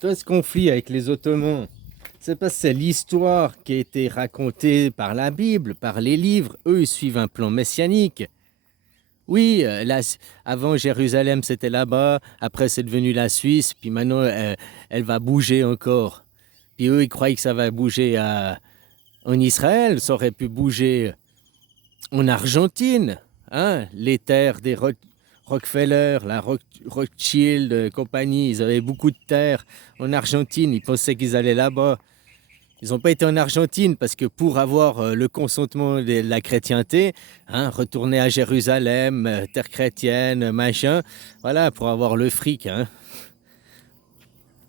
Tout ce conflit avec les Ottomans, c'est parce que c'est l'histoire qui a été racontée par la Bible, par les livres. Eux, ils suivent un plan messianique. Oui, là, avant Jérusalem, c'était là-bas. Après, c'est devenu la Suisse. Puis maintenant, elle va bouger encore. Puis eux, ils croient que ça va bouger en Israël. Ça aurait pu bouger en Argentine. Hein? Les terres des Rockefeller, la Rothschild, compagnie, ils avaient beaucoup de terres en Argentine. Ils pensaient qu'ils allaient là-bas. Ils n'ont pas été en Argentine parce que pour avoir le consentement de la chrétienté, hein, retourner à Jérusalem, terre chrétienne, machin, voilà, pour avoir le fric. Hein.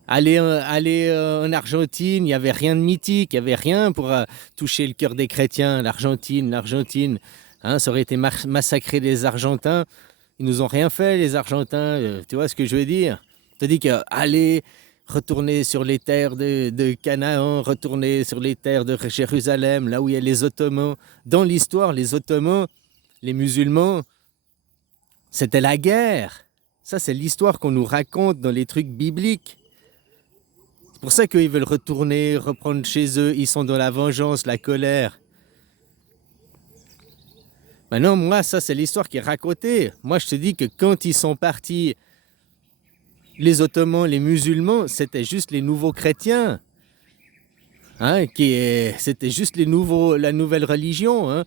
Aller en Argentine, il n'y avait rien de mythique, il n'y avait rien pour toucher le cœur des chrétiens. L'Argentine, hein, ça aurait été massacrer des Argentins. Ils nous ont rien fait, les Argentins. Tu vois ce que je veux dire? Je te dis qu'aller retourner sur les terres de Canaan, retourner sur les terres de Jérusalem, là où il y a les Ottomans. Dans l'histoire, les Ottomans, les musulmans, c'était la guerre. Ça, c'est l'histoire qu'on nous raconte dans les trucs bibliques. C'est pour ça qu'ils veulent retourner, reprendre chez eux. Ils sont dans la vengeance, la colère. Maintenant, moi, ça, c'est l'histoire qui est racontée. Moi, je te dis que quand ils sont partis, les Ottomans, les musulmans, c'était juste les nouveaux chrétiens. Hein, c'était juste la nouvelle religion. Hein.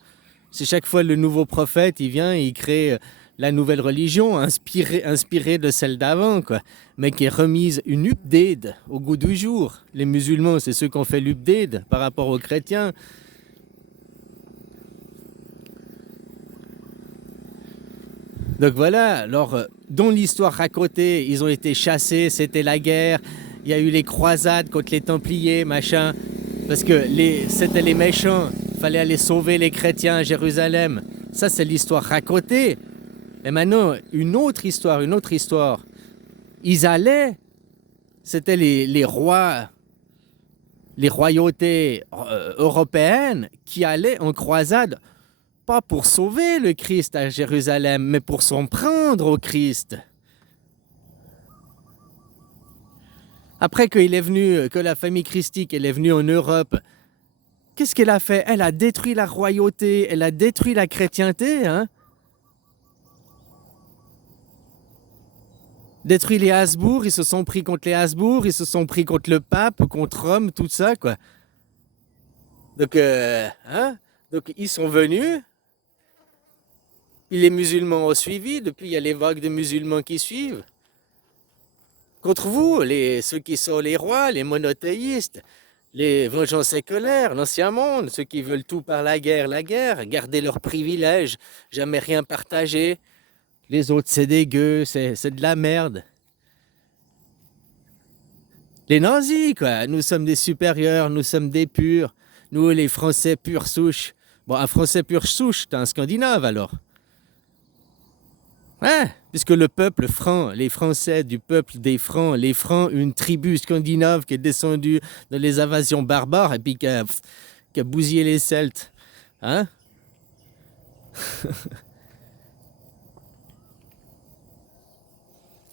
C'est chaque fois le nouveau prophète, il vient, il crée la nouvelle religion, inspirée de celle d'avant, quoi. Mais qui est remise une update au goût du jour. Les musulmans, c'est ceux qui ont fait l'update par rapport aux chrétiens. Donc voilà, alors dans l'histoire racontée, ils ont été chassés, c'était la guerre, il y a eu les croisades contre les Templiers, machin, parce que c'était les méchants, il fallait aller sauver les chrétiens à Jérusalem. Ça, c'est l'histoire racontée. Et maintenant, une autre histoire. Ils allaient, c'était les rois, les royautés européennes qui allaient en croisade, pas pour sauver le Christ à Jérusalem, mais pour s'en prendre au Christ. Après que la famille christique elle est venue en Europe, qu'est-ce qu'elle a fait? Elle a détruit la royauté, elle a détruit la chrétienté, hein? Détruit les Habsbourg, ils se sont pris contre les Habsbourg, ils se sont pris contre le pape, contre Rome, tout ça, quoi. Donc, hein? Donc ils sont venus, puis les musulmans ont suivi, depuis il y a les vagues de musulmans qui suivent. Contre vous, ceux qui sont les rois, les monothéistes, les vengeances séculaires, l'ancien monde, ceux qui veulent tout par la guerre, garder leurs privilèges, jamais rien partager. Les autres, c'est des gueux, c'est de la merde. Les nazis, quoi. Nous sommes des supérieurs, nous sommes des purs. Nous, les Français pure souche. Bon, un Français pure souche, t'es un Scandinave alors. Hein? Puisque le peuple franc, les Français du peuple des Francs, les Francs, une tribu scandinave qui est descendue dans les invasions barbares et puis qui a bousillé les Celtes. Hein?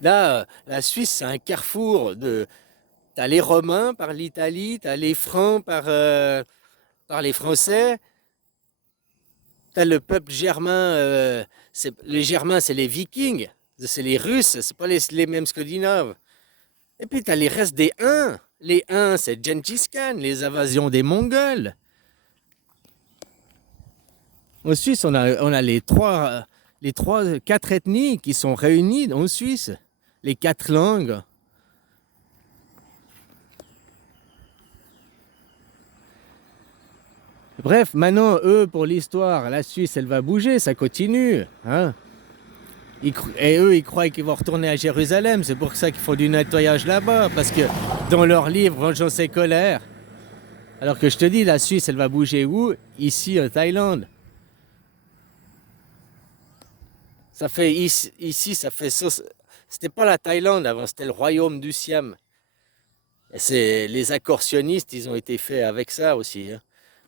Là, la Suisse, c'est un carrefour de. T'as les Romains par l'Italie, t'as les Francs par les Français, t'as le peuple germain. Les Germains, c'est les Vikings, c'est les Russes, c'est pas les mêmes Scandinaves. Et puis t'as les restes des Huns. Les Huns, c'est Gengis Khan, les invasions des Mongols. En Suisse, on a quatre ethnies qui sont réunies en Suisse. Les quatre langues. Bref, maintenant, eux, pour l'histoire, la Suisse, elle va bouger, ça continue. Hein. Et eux, ils croient qu'ils vont retourner à Jérusalem. C'est pour ça qu'ils font du nettoyage là-bas. Parce que dans leur livre, Vengeance et colère, alors que je te dis, la Suisse, elle va bouger où? Ici, en Thaïlande. Ça fait ici, ça fait ça. C'était pas la Thaïlande avant, c'était le royaume du Siam. Et c'est les accords sionistes, ils ont été faits avec ça aussi. Hein.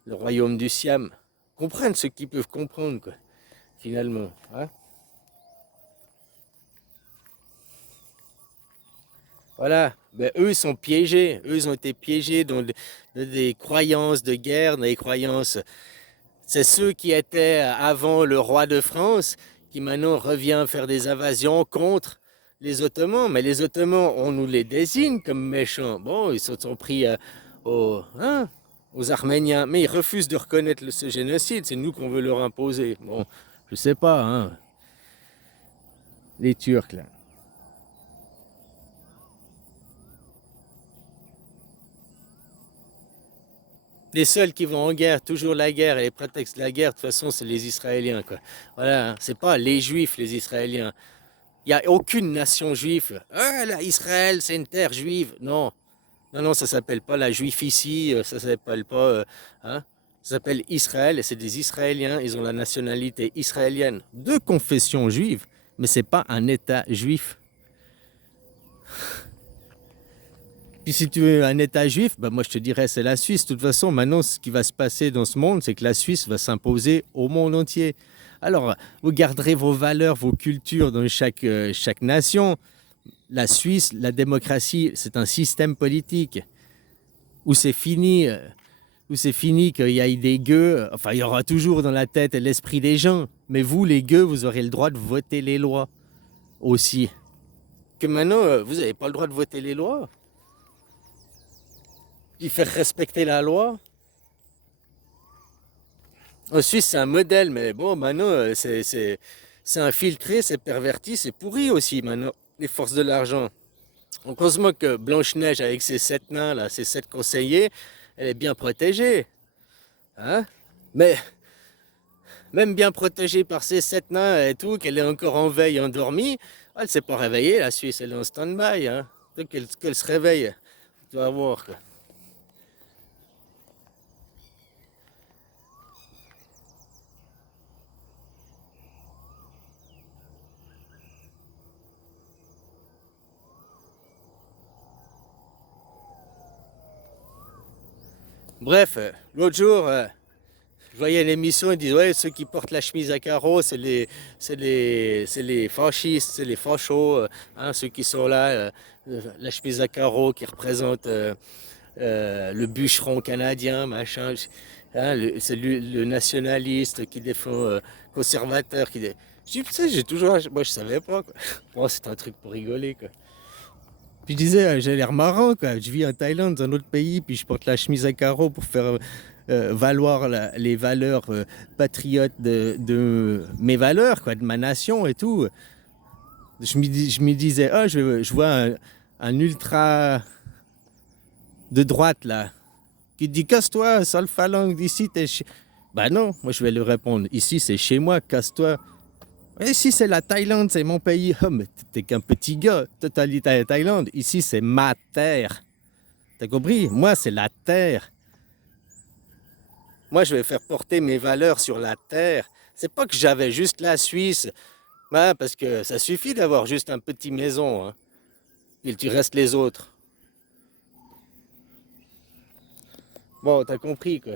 Le royaume du Siam. Comprennent ceux qui peuvent comprendre, quoi, finalement. Hein. Voilà. Ben, eux sont piégés, eux ils ont été piégés dans des croyances de guerre, dans des croyances. C'est ceux qui étaient avant le roi de France qui maintenant revient faire des invasions contre les Ottomans. Mais les Ottomans, on nous les désigne comme méchants. Bon, ils se sont pris aux Arméniens, mais ils refusent de reconnaître ce génocide. C'est nous qu'on veut leur imposer. Bon, je sais pas, hein, les Turcs là. Les seuls qui vont en guerre, toujours la guerre et les prétextes de la guerre, de toute façon, c'est les Israéliens, quoi. Voilà, hein, c'est pas les Juifs, les Israéliens. Il n'y a aucune nation juive. Ah, là, Israël, c'est une terre juive. Non, non, non, ça s'appelle pas la juif ici, ça s'appelle pas. Hein, ça s'appelle Israël et c'est des Israéliens, ils ont la nationalité israélienne de confession juive, mais c'est pas un État juif. Puis si tu veux un État juif, bah moi je te dirais c'est la Suisse. De toute façon, maintenant ce qui va se passer dans ce monde, c'est que la Suisse va s'imposer au monde entier. Alors, vous garderez vos valeurs, vos cultures dans chaque nation. La Suisse, la démocratie, c'est un système politique où c'est fini, qu'il y ait des gueux. Enfin, il y aura toujours dans la tête et l'esprit des gens. Mais vous, les gueux, vous aurez le droit de voter les lois aussi. Que maintenant, vous n'avez pas le droit de voter les lois. Puis faire respecter la loi. En Suisse, c'est un modèle, mais bon, maintenant, c'est infiltré, c'est perverti, c'est pourri aussi maintenant, les forces de l'argent. Donc, heureusement que Blanche-Neige, avec ses 7 nains, là, ses 7 conseillers, elle est bien protégée. Hein? Mais même bien protégée par ses 7 nains et tout, qu'elle est encore en veille, endormie, elle ne s'est pas réveillée, la Suisse, elle est en stand-by. Hein? Donc, qu'elle se réveille, tu vas voir. Quoi. Bref, l'autre jour, je voyais l'émission, ils disent ouais, ceux qui portent la chemise à carreaux, c'est les fascistes, c'est les fachos, hein, ceux qui sont là, la chemise à carreaux qui représente le bûcheron canadien, machin. Hein, c'est le nationaliste qui défend conservateur. Je dis, putain, j'ai toujours. Moi, je savais pas, quoi. Bon, c'est un truc pour rigoler, quoi. Puis je disais, j'ai l'air marrant, quoi. Je vis en Thaïlande, dans un autre pays, puis je porte la chemise à carreaux pour faire valoir les valeurs patriotes de mes valeurs, quoi, de ma nation et tout. Je me disais, ah, je vois un ultra de droite, là, qui dit, casse-toi, sale phalange, d'ici, t'es chez... Bah non, moi je vais lui répondre, ici c'est chez moi, casse-toi. Ici c'est la Thaïlande, c'est mon pays. Oh, mais t'es qu'un petit gars, totalité la Thaïlande. Ici c'est ma terre. T'as compris? Moi c'est la terre. Moi je vais faire porter mes valeurs sur la terre. C'est pas que j'avais juste la Suisse, hein, parce que ça suffit d'avoir juste un petit maison, hein, et tu restes les autres. Bon, t'as compris quoi.